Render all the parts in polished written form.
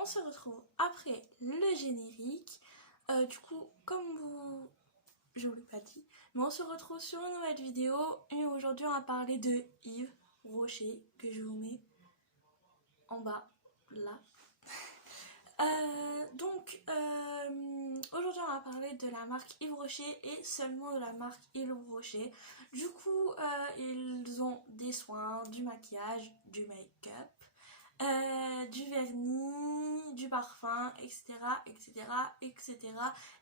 on se retrouve après le générique. Du coup, comme vous... je vous l'ai pas dit, mais on se retrouve sur une nouvelle vidéo. Et aujourd'hui, on va parler de Yves Rocher, que je vous mets en bas, là. Aujourd'hui on va parler de la marque Yves Rocher et seulement de la marque Yves Rocher. Du coup, ils ont des soins, du maquillage, du make-up, du vernis, du parfum, etc., etc., etc.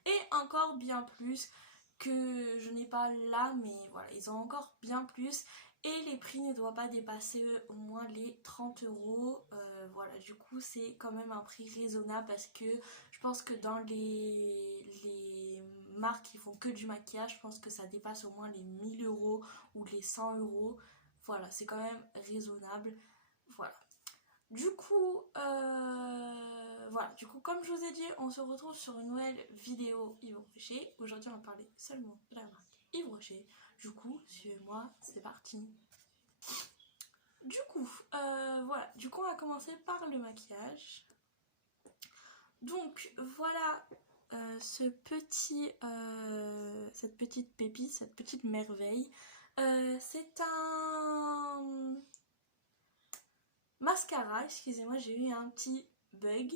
Et encore bien plus que je n'ai pas là, mais voilà, ils ont encore bien plus. Et les prix ne doivent pas dépasser au moins les 30 euros. Voilà, du coup, c'est quand même un prix raisonnable parce que je pense que dans les marques qui font que du maquillage, je pense que ça dépasse au moins les 1000 euros ou les 100 euros. Voilà, c'est quand même raisonnable. Voilà. Du coup, voilà. Du coup, comme je vous ai dit, on se retrouve sur une nouvelle vidéo Yves Rocher. Aujourd'hui, on va parler seulement de la marque Yves Rocher. Du coup, suivez-moi, c'est parti. Du coup, voilà. Du coup, on va commencer par le maquillage. Donc, voilà cette petite pépite, cette petite merveille. C'est un mascara. Excusez-moi, j'ai eu un petit bug.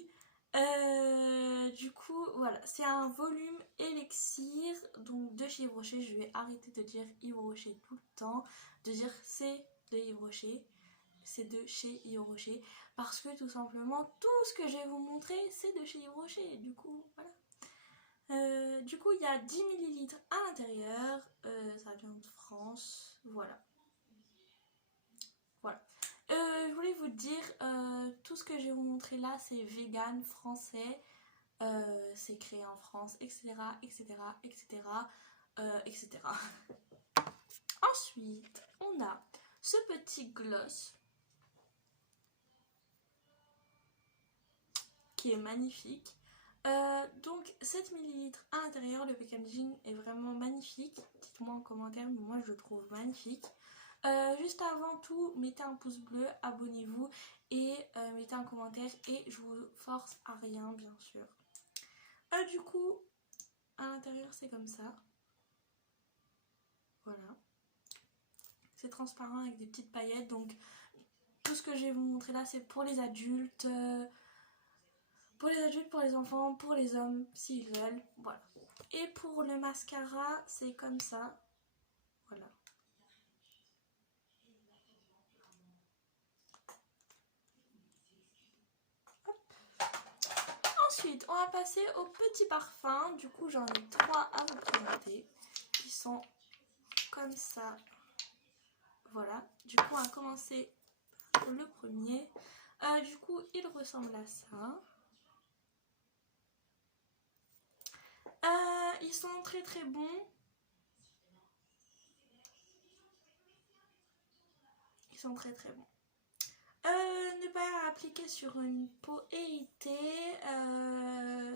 Du coup, voilà, c'est un volume élixir donc de chez Yves Rocher. Je vais arrêter de dire Yves Rocher tout le temps, de dire c'est de Yves Rocher, c'est de chez Yves Rocher, parce que tout simplement tout ce que je vais vous montrer c'est de chez Yves Rocher. Du coup, voilà. Du coup, il y a 10 ml à l'intérieur, ça vient de France, voilà. Voilà. Je voulais vous dire, tout ce que je vais vous montrer là, c'est vegan, français, c'est créé en France, etc., etc., etc., etc. Ensuite, on a ce petit gloss qui est magnifique. Donc 7 ml à l'intérieur, le packaging est vraiment magnifique. Dites-moi en commentaire, mais moi je le trouve magnifique. Juste avant tout, mettez un pouce bleu, abonnez-vous et mettez un commentaire et je vous force à rien bien sûr. Du coup, à l'intérieur c'est comme ça. Voilà. C'est transparent avec des petites paillettes. Donc tout ce que je vais vous montrer là c'est pour les adultes. Pour les enfants, pour les hommes s'ils veulent. Voilà. Et pour le mascara, c'est comme ça. Voilà. Ensuite, on va passer au petit parfum. Du coup, j'en ai 3 à vous présenter. Ils sont comme ça. Voilà. Du coup, on va commencer par le premier. Du coup, il ressemble à ça. Ils sont très très bons. Ils sont très très bons. Ne pas appliquer sur une peau irritée,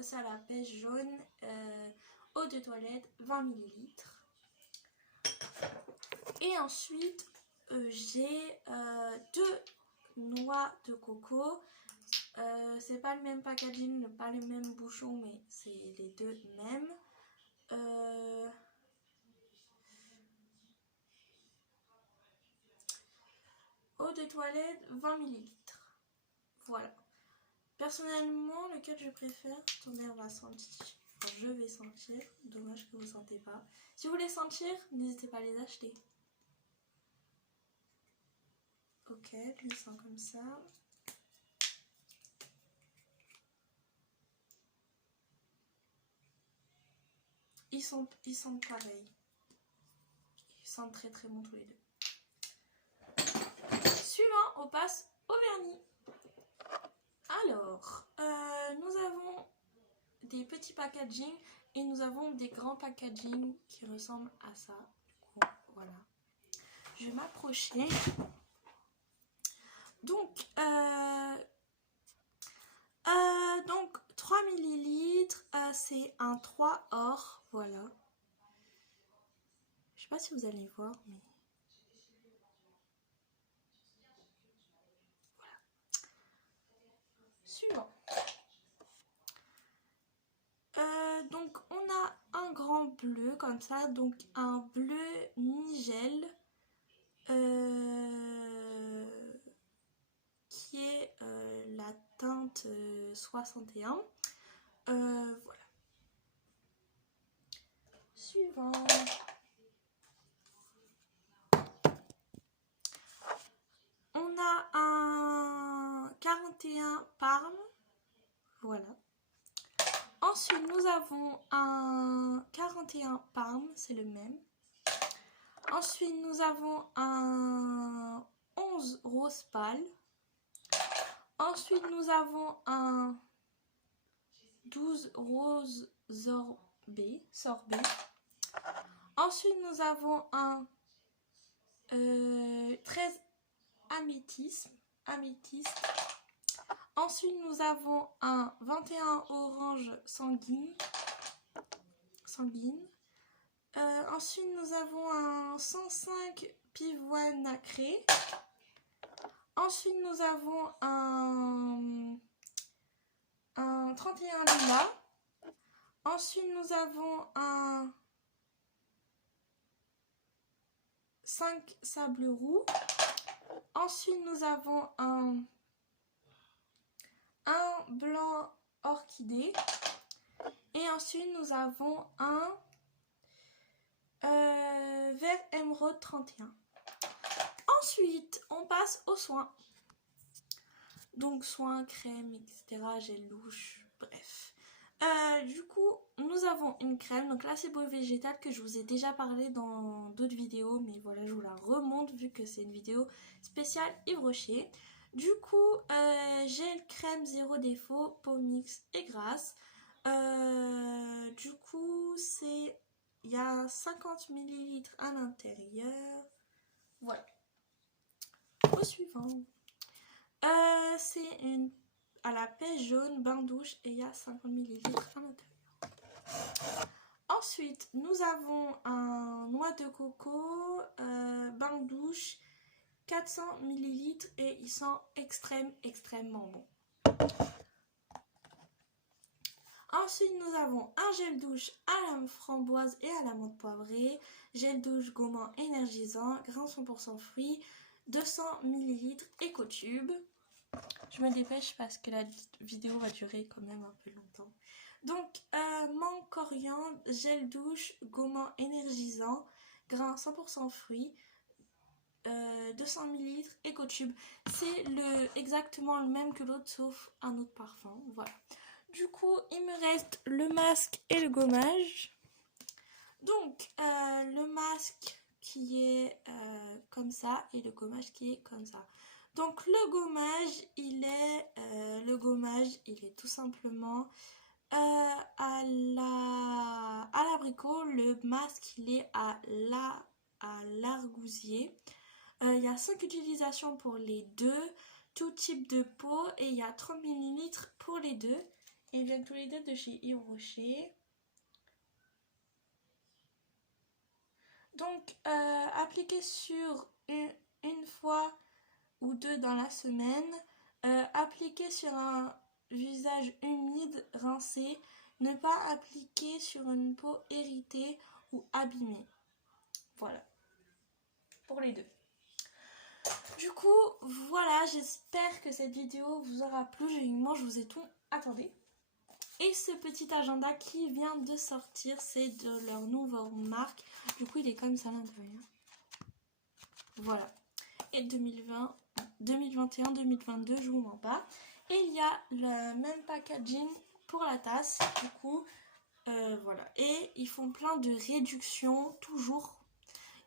ça la pêche jaune, eau de toilette 20 ml. Et ensuite j'ai 2 noix de coco. C'est pas le même packaging, pas les mêmes bouchons, mais c'est les deux mêmes. Eau de toilette 20 ml. Voilà. Personnellement, lequel je préfère, attendez, on va sentir. Enfin, je vais sentir. Dommage que vous ne sentez pas. Si vous voulez sentir, n'hésitez pas à les acheter. Ok, je les sens comme ça. Ils sentent pareil. Ils sentent très très bon tous les deux. Suivant, on passe au vernis. Alors, nous avons des petits packaging et nous avons des grands packaging qui ressemblent à ça. Du coup, voilà. Je vais m'approcher. Donc, 3 ml, c'est un 3 or, voilà. Je sais pas si vous allez voir, mais voilà. Suivant. bleu comme ça, donc un bleu Nigel qui est la teinte 61. Voilà. Suivant. On a un 41 Parme. Voilà. Ensuite, nous avons un 41 Parme, c'est le même. Ensuite, nous avons un 11 Rose Pâle. Ensuite, nous avons un 12 Rose Sorbet. Ensuite, nous avons un 13 Améthyste. Ensuite, nous avons un 21 Orange sanguine. Ensuite, nous avons un 105 Pivoine nacré. Ensuite, nous avons un 31 Lilas. Ensuite, nous avons un 5 Sable roux. Ensuite, nous avons un blanc orchidée. Et ensuite, nous avons un vert émeraude 31. Ensuite, on passe aux soins. Donc, soins, crème, etc., gel douche, bref. Du coup, nous avons une crème. Donc là, c'est Beau Végétal que je vous ai déjà parlé dans d'autres vidéos. Mais voilà, je vous la remonte vu que c'est une vidéo spéciale Yves Rocher. Du coup, gel crème zéro défaut, peau mixte et grasse. Du coup, il y a 50 ml à l'intérieur. Voilà. Au suivant. C'est une à la pêche jaune, bain douche et il y a 50 ml à l'intérieur. Ensuite, nous avons un noix de coco, bain douche, 400 ml et il sent extrêmement bon. Ensuite, nous avons un gel douche à la framboise et à la menthe poivrée, gel douche gommant énergisant, grain 100% fruits, 200 ml éco-tube. Je me dépêche parce que la vidéo va durer quand même un peu longtemps. Donc, menthe coriandre, gel douche gommant énergisant, grain 100% fruits, 200 ml éco-tube. C'est exactement le même que l'autre sauf un autre parfum. Voilà. Du coup, il me reste le masque et le gommage. Donc, le masque qui est comme ça et le gommage qui est comme ça. Donc, le gommage, il est tout simplement à l'abricot. Le masque, il est à l'argousier. Il y a 5 utilisations pour les deux, tout type de peau et il y a 30 ml pour les deux. Ils viennent tous les deux de chez Yves Rocher. Donc, appliquez sur une fois ou deux dans la semaine. Appliquez sur un visage humide, rincé. Ne pas appliquer sur une peau irritée ou abîmée. Voilà. Pour les deux. Du coup, voilà. J'espère que cette vidéo vous aura plu. Je vous ai tout... Attendez. Et ce petit agenda qui vient de sortir, c'est de leur nouvelle marque. Du coup, il est comme ça à l'intérieur. Voilà. Et 2020, 2021, 2022, je vous mens pas. Et il y a le même packaging pour la tasse. Du coup, voilà. Et ils font plein de réductions, toujours.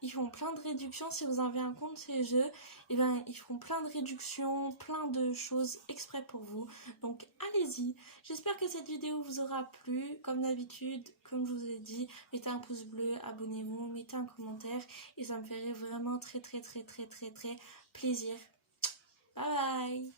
Ils font plein de réductions. Si vous avez un compte chez eux, et ben, ils font plein de réductions, plein de choses exprès pour vous. Donc, allez-y. J'espère que cette vidéo vous aura plu. Comme d'habitude, comme je vous ai dit, mettez un pouce bleu, abonnez-vous, mettez un commentaire. Et ça me ferait vraiment très plaisir. Bye bye.